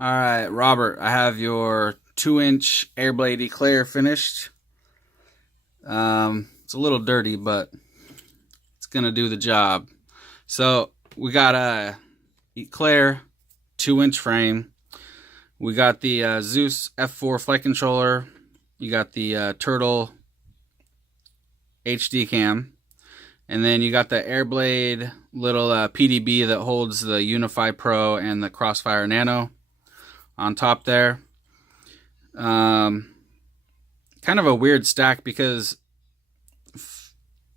All right, Robert, I have your 2-inch Airblade eclair finished. It's a little dirty, but it's gonna do the job. So we got a eclair 2-inch frame. We got the Zeus F4 flight controller. You got the Turtle HD cam, and then you got the Airblade little PDB that holds the Unify Pro and the Crossfire Nano on top there. Kind of a weird stack because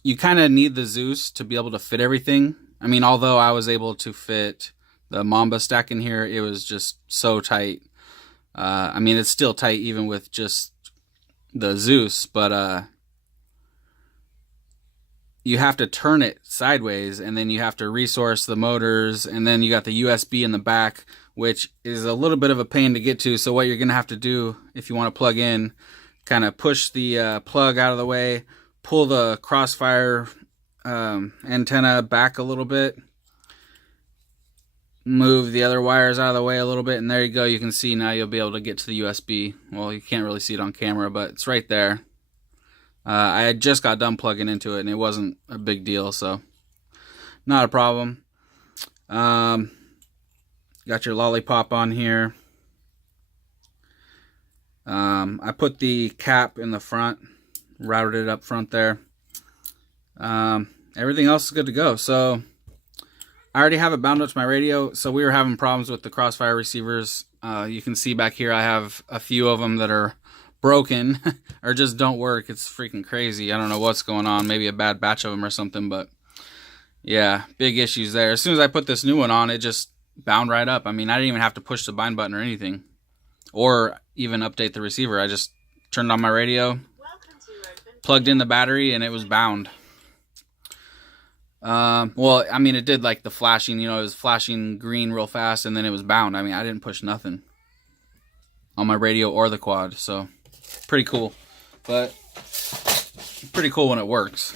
you kind of need the Zeus to be able to fit everything. I mean, although I was able to fit the Mamba stack in here, it was just so tight. I mean, it's still tight even with just the Zeus, but you have to turn it sideways, and then you have to resource the motors, and then you got the USB in the back, which is a little bit of a pain to get to. So what you're going to have to do if you want to plug in, kind of push the plug out of the way, pull the Crossfire antenna back a little bit, move the other wires out of the way a little bit, and there you go. You can see now you'll be able to get to the USB. Well, you can't really see it on camera, but it's right there. I had just got done plugging into it, and it wasn't a big deal, so not a problem. Got your lollipop on here. I put the cap in the front, routed it up front there. Everything else is good to go. So I already have it bound up to my radio. So we were having problems with the Crossfire receivers. You can see back here I have a few of them that are broken or just don't work. It's freaking crazy. I don't know what's going on. Maybe a bad batch of them or something, but yeah, big issues there. As soon as I put this new one on, it just bound right up. I mean, I didn't even have to push the bind button or anything, or even update the receiver. I just turned on my radio, plugged in the battery, and it was bound. Well, I mean, it did like the flashing, it was flashing green real fast, and then it was bound. I mean, I didn't push nothing on my radio or the quad, so pretty cool. But pretty cool when it works.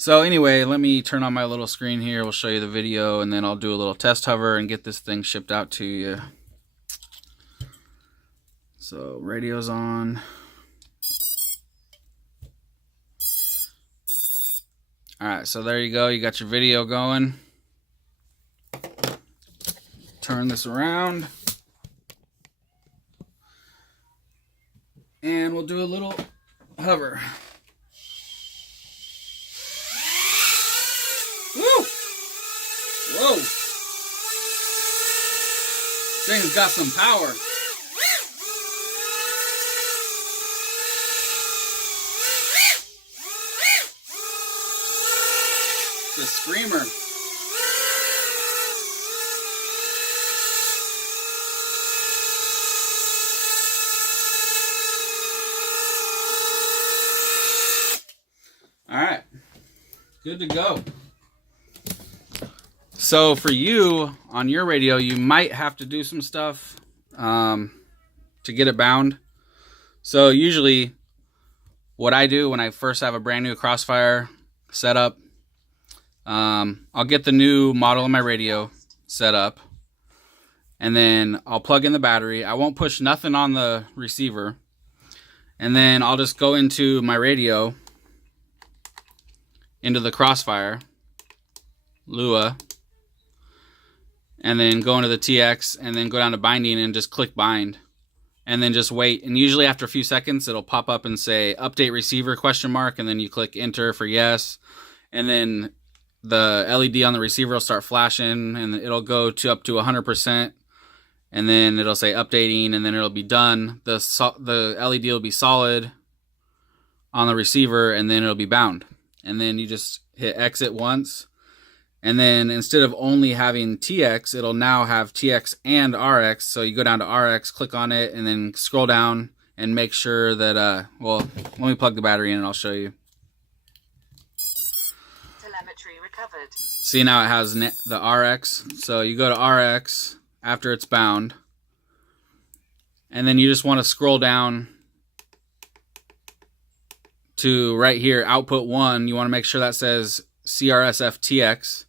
So anyway, let me turn on my little screen here. We'll show you the video, and then I'll do a little test hover and get this thing shipped out to you. So radio's on. Alright, so there you go. You got your video going. Turn this around. And we'll do a little hover. Woo! Whoa! Thing's got some power. It's a screamer. All right, good to go. So for you, on your radio, you might have to do some stuff to get it bound. So usually what I do when I first have a brand new Crossfire set up, I'll get the new model of my radio set up, and then I'll plug in the battery. I won't push nothing on the receiver, and then I'll just go into my radio, into the Crossfire Lua, and then go into the TX, and then go down to binding and just click bind, and then just wait. And usually after a few seconds it'll pop up and say update receiver ? And then you click enter for yes, and then the LED on the receiver will start flashing, and it'll go to up to 100%, and then it'll say updating, and then it'll be done. The LED will be solid on the receiver, and then it'll be bound. And then you just hit exit once, and then instead of only having TX, it'll now have TX and RX. So you go down to RX, click on it, and then scroll down and make sure that, well, let me plug the battery in and I'll show you. Telemetry recovered. See, now it has the RX. So you go to RX after it's bound, and then you just want to scroll down to right here, output 1. You want to make sure that says CRSF TX,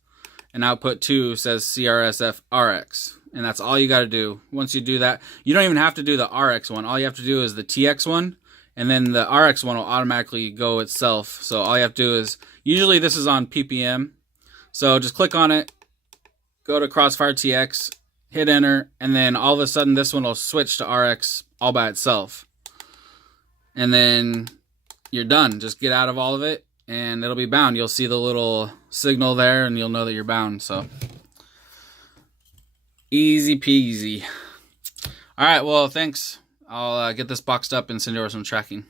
and output 2 says CRSF RX. And that's all you got to do. Once you do that, you don't even have to do the RX one. All you have to do is the TX one, and then the RX one will automatically go itself. So all you have to do is, usually this is on PPM. So just click on it, go to Crossfire TX, hit enter, and then all of a sudden this one will switch to RX all by itself. And then you're done. Just get out of all of it and it'll be bound. You'll see the little signal there and you'll know that you're bound. So easy peasy. All right, well, thanks. I'll get this boxed up and send over some tracking.